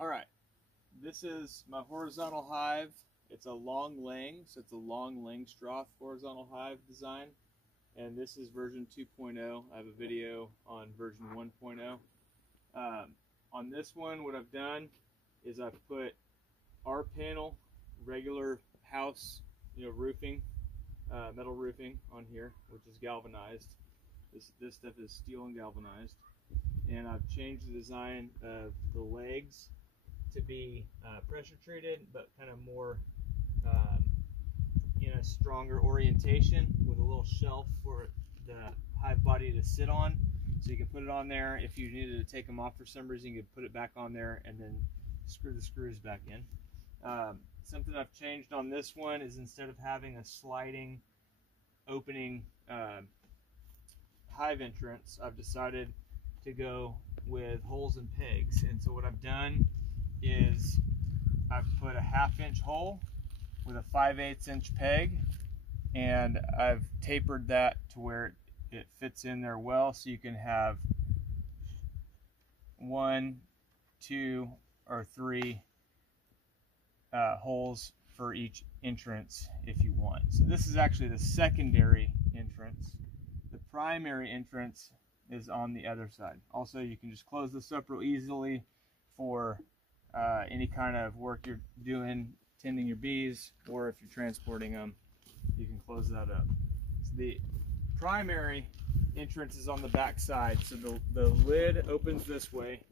All right, this is my horizontal hive. It's a Long-Lang, so it's a Long-Langstroth horizontal hive design. And this is version 2.0. I have a video on version 1.0. On this one, what I've done is I've put R-panel, regular house, roofing, metal roofing on here, which is galvanized. This stuff is steel and galvanized. And I've changed the design of the legs to be pressure treated, but kind of more in a stronger orientation with a little shelf for the hive body to sit on. So you can put it on there. If you needed to take them off for some reason, you can put it back on there and then screw the screws back in. Something I've changed on this one is instead of having a sliding opening hive entrance, I've decided to go with holes and pegs. And so what I've done is I've put a 1/2 inch hole with a 5/8 inch peg, and I've tapered that to where it fits in there well, so you can have 1, 2, or 3 holes for each entrance if you want. So this is actually the secondary entrance. The primary entrance is on the other side. Also, you can just close this up real easily for any kind of work you're doing, tending your bees, or if you're transporting them, you can close that up. So the primary entrance is on the back side, so the lid opens this way,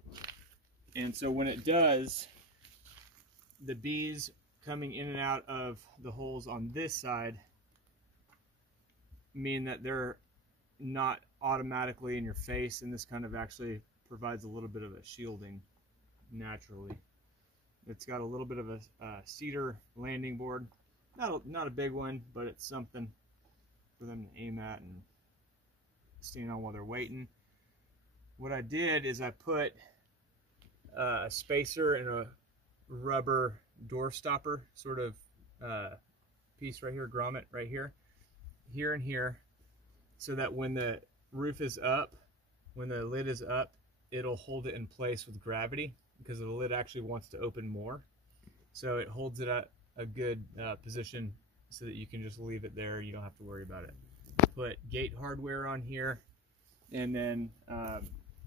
and so when it does, the bees coming in and out of the holes on this side mean that they're not automatically in your face, and this kind of actually provides a little bit of a shielding naturally. It's got a little bit of a cedar landing board, not a big one, but it's something for them to aim at and stand on while they're waiting. What I did is I put a spacer and a rubber door stopper sort of piece right here, grommet right here, here and here, so that when the roof is up, when the lid is up, it'll hold it in place with gravity, because the lid actually wants to open more. So it holds it at a good position so that you can just leave it there. You don't have to worry about it. Put gate hardware on here. And then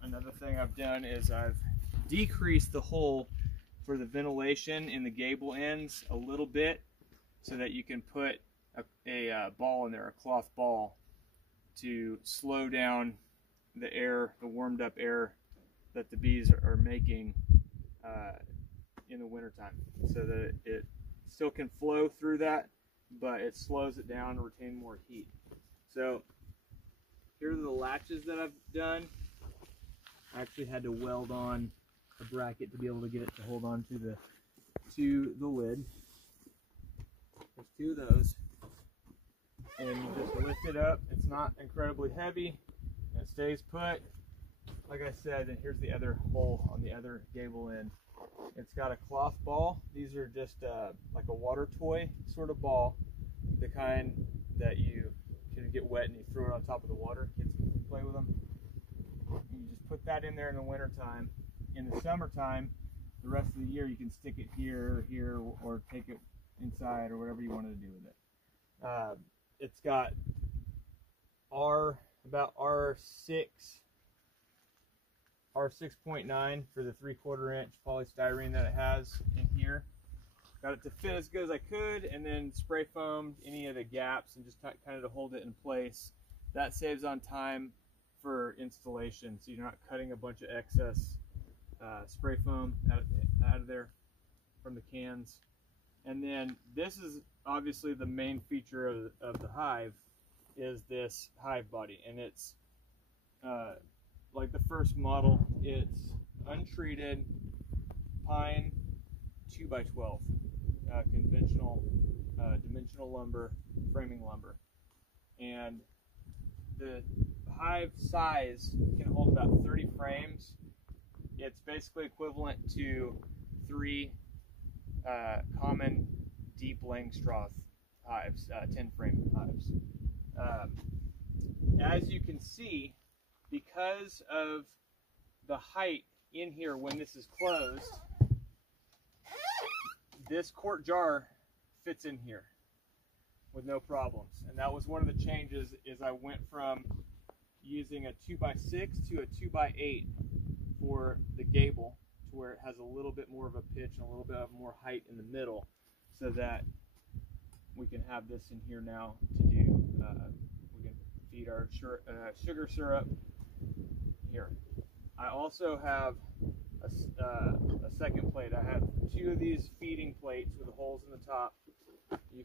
another thing I've done is I've decreased the hole for the ventilation in the gable ends a little bit, so that you can put a ball in there, a cloth ball, to slow down the air, the warmed up air that the bees are making in the wintertime, so that it still can flow through that, but it slows it down to retain more heat. So here are the latches that I've done. I actually had to weld on a bracket to be able to get it to hold on to the lid. There's 2 of those, and you just lift it up. It's not incredibly heavy, and it stays put. Like I said, and here's the other hole on the other gable end. It's got a cloth ball. These are just like a water toy sort of ball, the kind that you can get wet and you throw it on top of the water. Kids can play with them. You just put that in there in the wintertime. In the summertime, the rest of the year, you can stick it here, or take it inside, or whatever you wanted to do with it. It's got about R6.9 for the 3/4 inch polystyrene that it has in here. Got it to fit as good as I could, and then spray foamed any of the gaps and just kind of to hold it in place. That saves on time for installation, so you're not cutting a bunch of excess spray foam out of there from the cans. And then this is obviously the main feature of the hive, is this hive body, and it's like the first model. It's untreated pine 2x12 conventional dimensional lumber, framing lumber, and the hive size can hold about 30 frames. It's basically equivalent to 3 common deep Langstroth hives, 10 frame hives. As you can see, because of the height in here when this is closed, this quart jar fits in here with no problems. And that was one of the changes, is I went from using a 2x6 to a 2x8 for the gable, to where it has a little bit more of a pitch and a little bit of more height in the middle, so that we can have this in here now to do, we can feed our sugar syrup here. I also have a second plate. I have two of these feeding plates with the holes in the top.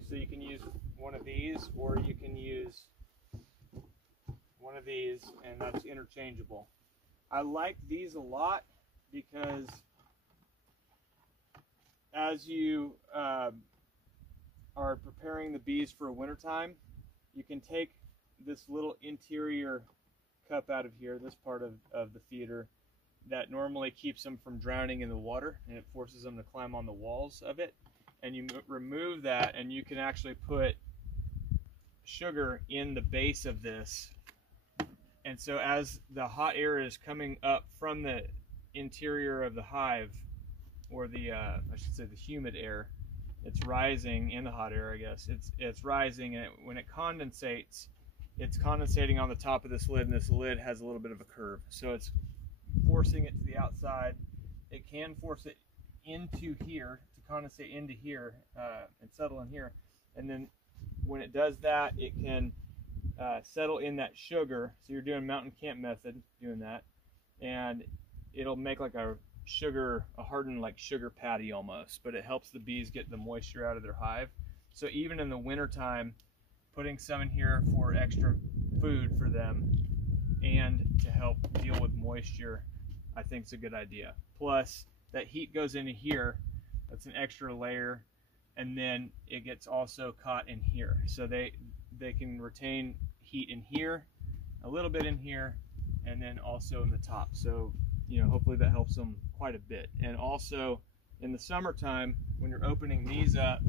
So you can use one of these, or you can use one of these, and that's interchangeable. I like these a lot because as you are preparing the bees for wintertime, you can take this little interior cup out of here, this part of the feeder, that normally keeps them from drowning in the water, and it forces them to climb on the walls of it. And you remove that, and you can actually put sugar in the base of this. And so as the hot air is coming up from the interior of the hive, or the I should say the humid air, it's rising in the hot air, I guess. It's rising, and when it condensates, it's condensating on the top of this lid, and this lid has a little bit of a curve. So it's forcing it to the outside. It can force it into here, to condensate into here and settle in here. And then when it does that, it can settle in that sugar. So you're doing mountain camp method, doing that. And it'll make like a hardened like sugar patty almost, but it helps the bees get the moisture out of their hive. So even in the winter time, putting some in here for extra food for them and to help deal with moisture, I think is a good idea. Plus that heat goes into here, that's an extra layer, and then it gets also caught in here. So they can retain heat in here, a little bit in here, and then also in the top. So, you know, hopefully that helps them quite a bit. And also in the summertime, when you're opening these up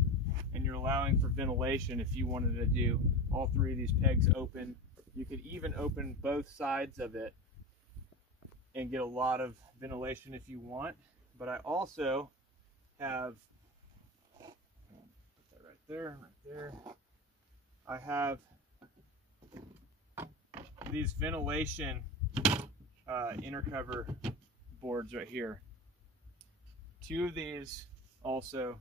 and you're allowing for ventilation, if you wanted to do all three of these pegs open, you could even open both sides of it and get a lot of ventilation if you want. But I also have, put that right there, right there. I have these ventilation inner cover boards right here. Two of these also,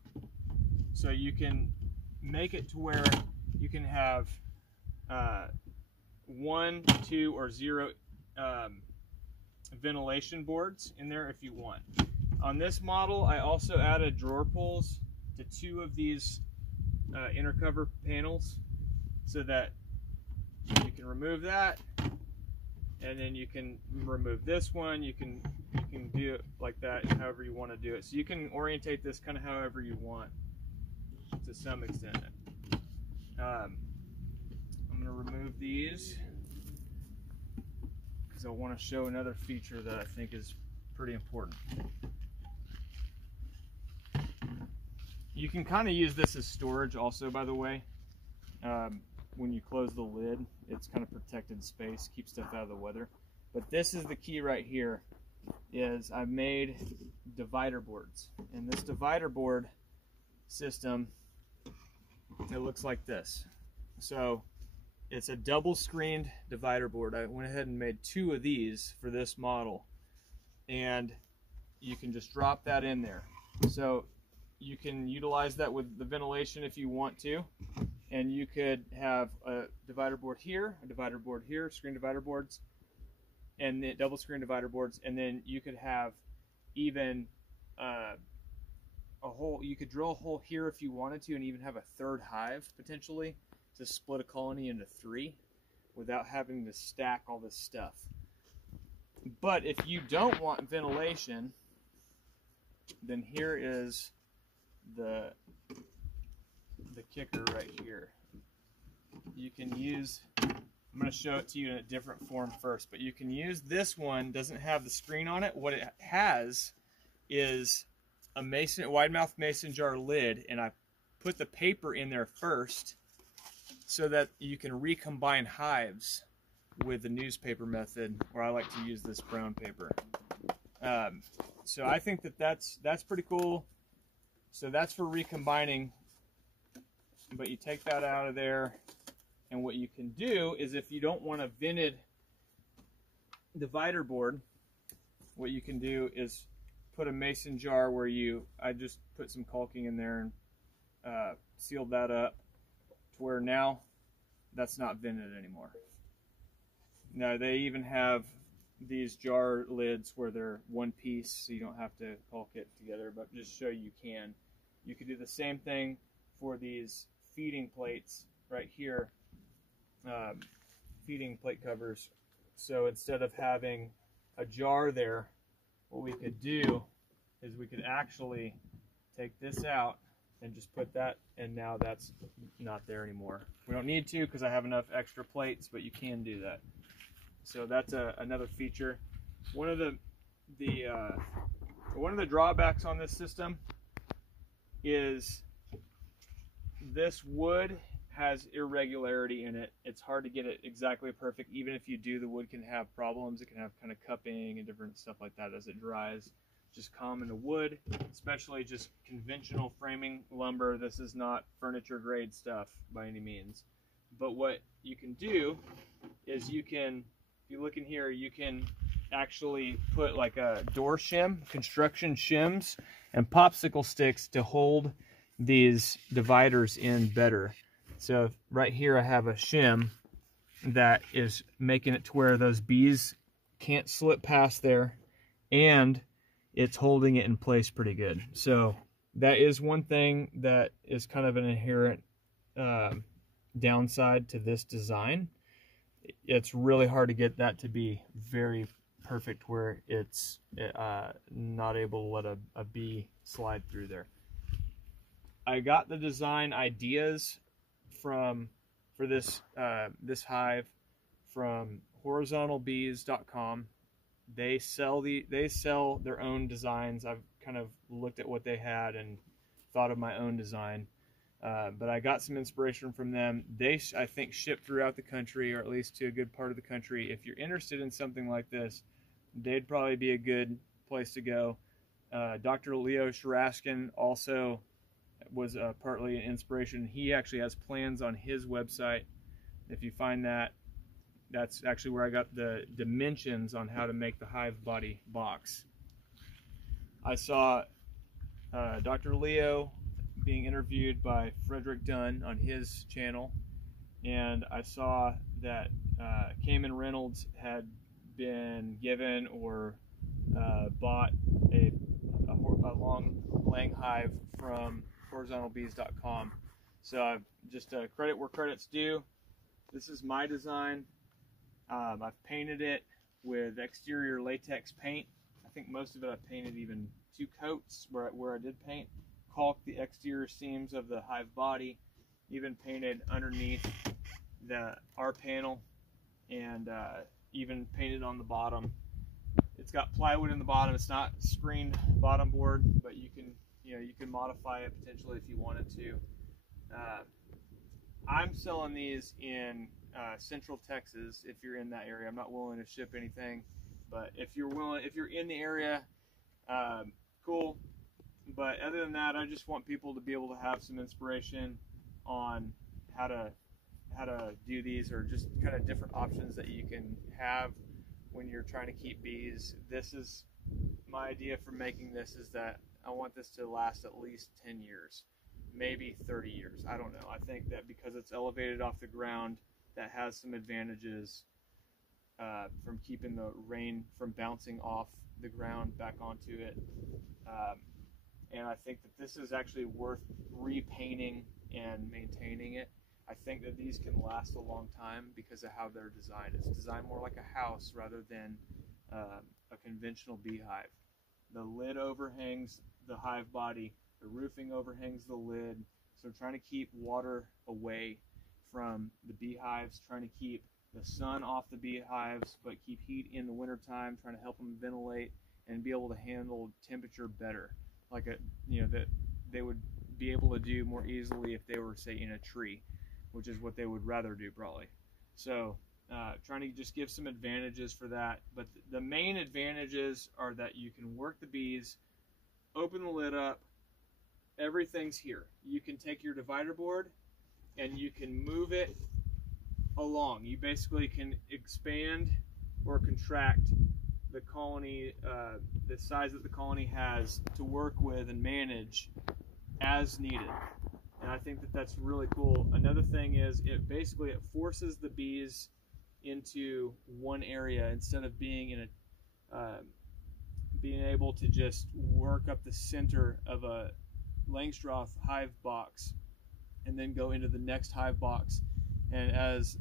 so you can make it to where you can have 1, 2, or 0 ventilation boards in there if you want. On this model, I also added drawer pulls to 2 of these inner cover panels, so that you can remove that, and then you can remove this one. You can do it like that, however you want to do it. So you can orientate this kind of however you want to some extent. I'm going to remove these because I want to show another feature that I think is pretty important. You can kind of use this as storage also, by the way. When you close the lid, it's kind of protected space, keeps stuff out of the weather. But this is the key right here, is I've made divider boards. And this divider board system, it looks like this. So it's a double screened divider board. I went ahead and made 2 of these for this model. And you can just drop that in there. So you can utilize that with the ventilation if you want to. And you could have a divider board here, a divider board here, screen divider boards, and then double screen divider boards. And then you could have even a hole. You could drill a hole here if you wanted to, and even have a 3rd hive potentially to split a colony into 3 without having to stack all this stuff. But if you don't want ventilation, then here is the kicker right here. You can use, I'm going to show it to you in a different form first, but you can use this one. Doesn't have the screen on it. What it has is a wide mouth mason jar lid, and I put the paper in there first so that you can recombine hives with the newspaper method, or I like to use this brown paper. So I think that that's pretty cool. So that's for recombining, but you take that out of there, and what you can do is if you don't want a vented divider board, what you can do is put a mason jar where I just put some caulking in there and sealed that up to where now that's not vented anymore. Now they even have these jar lids where they're one piece, so you don't have to caulk it together, but just show you can. You could do the same thing for these feeding plates right here, feeding plate covers. So instead of having a jar there, what we could do is we could actually take this out and just put that, and now that's not there anymore. We don't need to because I have enough extra plates, but you can do that. So that's another feature. One of the drawbacks on this system is this wood has irregularity in it. It's hard to get it exactly perfect. Even if you do, the wood can have problems. It can have kind of cupping and different stuff like that as it dries. Just common to wood, especially just conventional framing lumber. This is not furniture grade stuff by any means. But what you can do is you can, if you look in here, you can actually put like a door shim, construction shims, and popsicle sticks to hold these dividers in better. So right here I have a shim that is making it to where those bees can't slip past there, and it's holding it in place pretty good. So that is one thing that is kind of an inherent downside to this design. It's really hard to get that to be very perfect where it's not able to let a bee slide through there. I got the design ideas for this hive from horizontalbees.com. They sell their own designs. I've kind of looked at what they had and thought of my own design, but I got some inspiration from them. They I think ship throughout the country, or at least to a good part of the country. If you're interested in something like this, they'd probably be a good place to go. Dr. Leo Sharaskin also was partly an inspiration. He actually has plans on his website. If you find that, that's actually where I got the dimensions on how to make the hive body box. I saw Dr. Leo being interviewed by Frederick Dunn on his channel, and I saw that Cayman Reynolds had been given or bought a long-lang hive from horizontalbees.com. So just credit where credit's due. This is my design. I've painted it with exterior latex paint. I think most of it I painted even 2 coats where I did paint. Caulked the exterior seams of the hive body, even painted underneath the R panel, and even painted on the bottom. It's got plywood in the bottom. It's not screened bottom board, but you can modify it potentially if you wanted to. I'm selling these in Central Texas. If you're in that area, I'm not willing to ship anything, but if you're in the area, cool. But other than that, I just want people to be able to have some inspiration on how to do these, or just kind of different options that you can have when you're trying to keep bees. This is my idea for making this, is that I want this to last at least 10 years, maybe 30 years. I don't know. I think that because it's elevated off the ground, that has some advantages from keeping the rain from bouncing off the ground back onto it. And I think that this is actually worth repainting and maintaining it. I think that these can last a long time because of how they're designed. It's designed more like a house rather than a conventional beehive. The lid overhangs the hive body, the roofing overhangs the lid, so trying to keep water away from the beehives, trying to keep the sun off the beehives, but keep heat in the wintertime, trying to help them ventilate and be able to handle temperature better, like that they would be able to do more easily if they were, say, in a tree, which is what they would rather do probably. So trying to just give some advantages for that, but the main advantages are that you can work the bees, open the lid up, everything's here. You can take your divider board and you can move it along. You basically can expand or contract the colony, the size that the colony has to work with and manage as needed. And I think that that's really cool. Another thing is it forces the bees into one area instead of being in a being able to just work up the center of a Langstroth hive box and then go into the next hive box. And as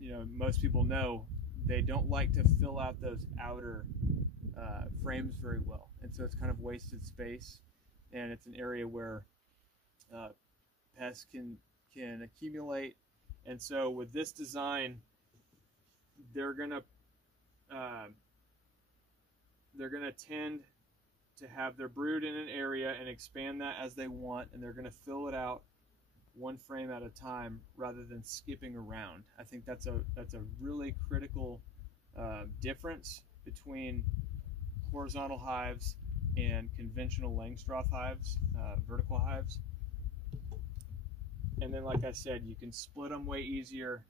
you know, most people know, they don't like to fill out those outer frames very well, and so it's kind of wasted space, and it's an area where pests can accumulate. And so with this design, they're gonna tend to have their brood in an area and expand that as they want, and they're gonna fill it out one frame at a time rather than skipping around. I think that's a really critical difference between horizontal hives and conventional Langstroth hives, vertical hives. And then, like I said, you can split them way easier.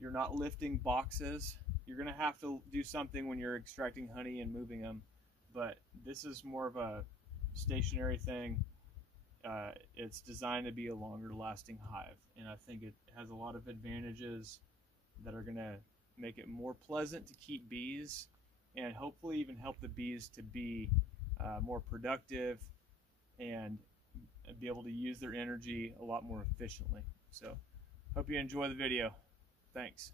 You're not lifting boxes. You're going to have to do something when you're extracting honey and moving them, but this is more of a stationary thing. It's designed to be a longer lasting hive, and I think it has a lot of advantages that are going to make it more pleasant to keep bees, and hopefully even help the bees to be more productive and be able to use their energy a lot more efficiently. So hope you enjoy the video. Thanks.